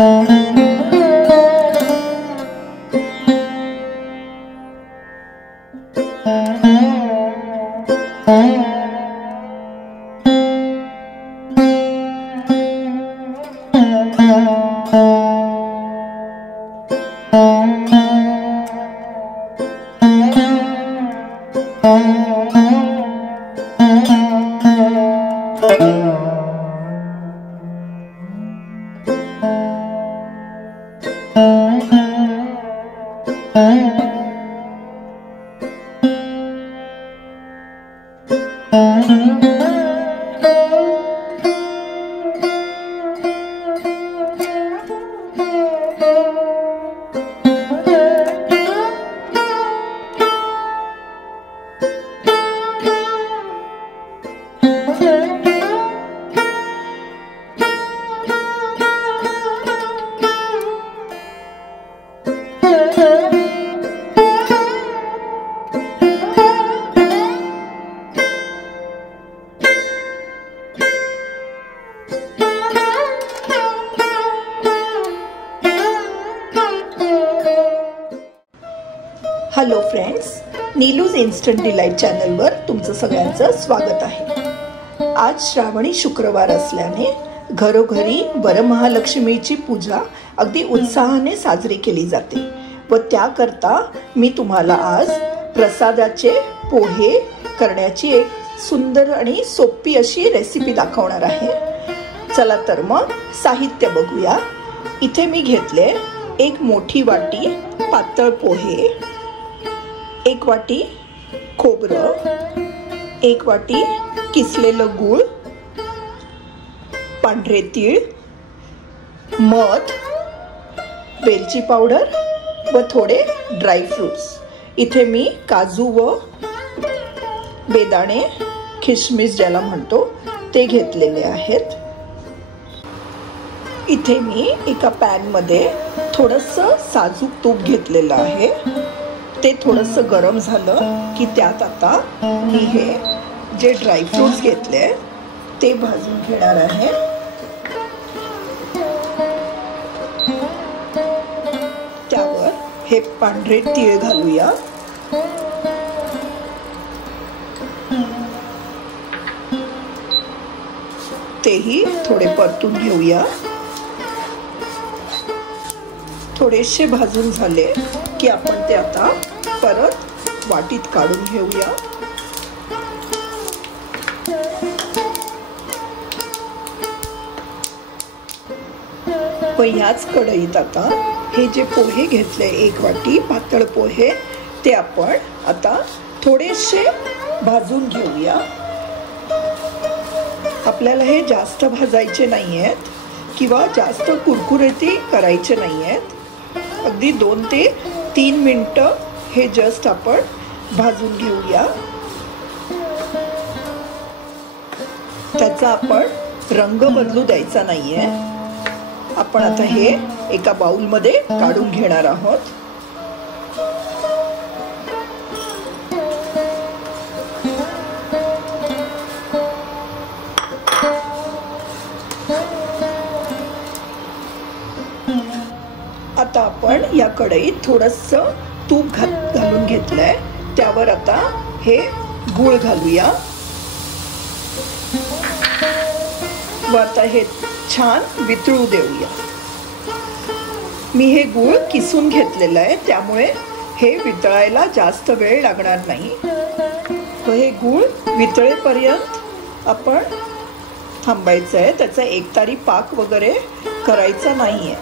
Hello friends, नीलूज instant delight चॅनलवर तुमचं सगळ्यांचं स्वागत आहे। आज श्रावणी शुक्रवार असल्याने घरोघरी वरमहालक्ष्मीची पूजा अगदी उत्साहाने साजरी केली जाते व त्याकरता मी तुम्हाला आज प्रसादाचे पोहे करण्याची एक सुंदर आणि सोपी अशी रेसिपी दाखवणार आहे। चला तर मग साहित्य बघूया। इथे मी घेतले एक मोठी वाटी पातळ पोहे, एक वाटी खोबरं, एक वाटी किसलेलं गूळ, पांढरे तीळ, मध, वेलची पावडर व थोडे ड्राय फ्रूट्स। इथे मी काजू व बेदाणे, किशमिश ज्याला म्हणतो ते घेतलेले आहेत। इथे मी एका पॅन मध्ये थोडंसं साजूक तूप घेतलेलं आहे। ते थोडंसं गरम झालं की त्यात आता मी हे जे ड्राय फ्रूट्स घेतले ते भाजून घेणार आहे। त्यावर हे पांढरे तीळ घालूया। तेही थोडे परतून घेऊया। थोडेसे भाजून झाले की आपण ते आता परत वाटीत काढून घेऊया। व ह्याच कढईत आता हे जे पोहे घेतले एक वाटी पातळ पोहे ते आपण आता थोडेसे भाजून घेऊया। आपल्याला हे जास्त भाजायचे नाहीयेत किंवा जास्त कुरकुरीतही करायचे नाहीयेत। अगदी 2 ते 3 मिनिटं हे जस्ट आपण भाजून घेऊया। त्याचा आपण रंग बदलू द्यायचा नाहीये। आपण आता हे एका बाउल मध्ये काढून घेणार आहोत। आता आपण या कढईत थोडंसं तूप घालून घेतलंय। त्यावर आता हे गूळ घालूया व आता हे छान वितळू देऊया। मी हे गूळ किसून घेतलेलं आहे त्यामुळे हे वितळायला जास्त वेळ लागणार नाही। व हे गूळ वितळेपर्यंत आपण थांबायचं आहे। त्याचा एकतारी पाक वगैरे करायचा नाहीये।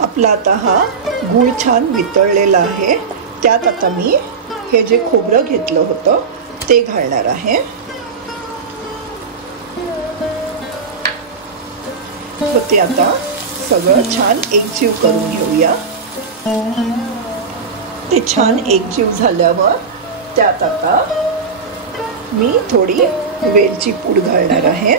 आपला आता हा गूळ छान वितळलेला आहे। त्यात आता मी हे जे खोबरं घेतलं होतं ते घालणार आहे व ते आता सगळं छान एकजीव करून घेऊया। ते छान एकजीव झाल्यावर त्यात आता मी थोडी वेलची पूड घालणार आहे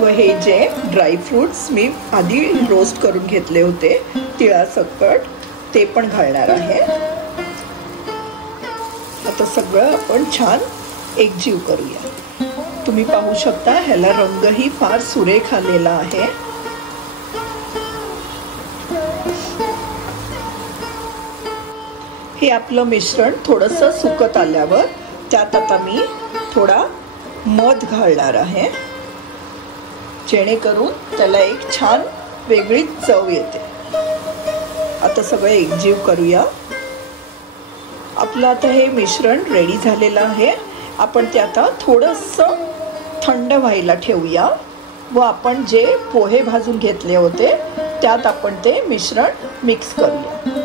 व हे जे ड्राय फ्रूट्स मी आधी रोस्ट करून घेतले होते तिळासकट ते पण घालणार आहे। आता सगळं आपण छान एकजीव करूया। तुम्ही पाहू शकता ह्याला रंगही फार सुरेख आलेला आहे। हे आपलं मिश्रण थोडंसं सुकत आल्यावर त्यात आता मी थोडा मध घालणार आहे, जेणेकरून त्याला एक छान वेगळी चव येते। आता सगळं एकजीव करूया। आपलं आता हे मिश्रण रेडी झालेलं आहे। आपण ते आता थोडंसं थंड व्हायला ठेवूया व आपण जे पोहे भाजून घेतले होते त्यात आपण ते मिश्रण मिक्स करूया।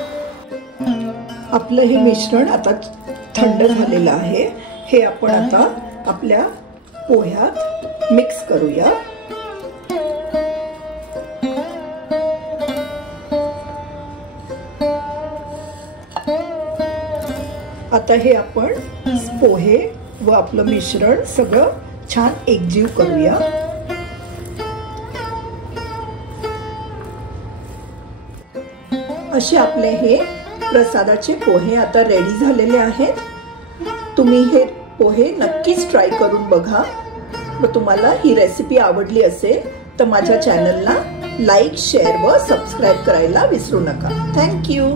आपलं हे मिश्रण आता थंड झालेलं आहे। हे आपण आता आपल्या पोह्यात मिक्स करूया। आता हे आपण पोहे व आपलं मिश्रण सगळं छान एकजीव करूया। असे आपले हे प्रसादाचे पोहे आता रेडी झालेले आहेत। तुम्ही हे पोहे नक्कीच ट्राय करून बघा व तुम्हाला ही रेसिपी आवडली असेल तर माझ्या चॅनलला लाईक, शेअर व सबस्क्राईब करायला विसरू नका। Thank you.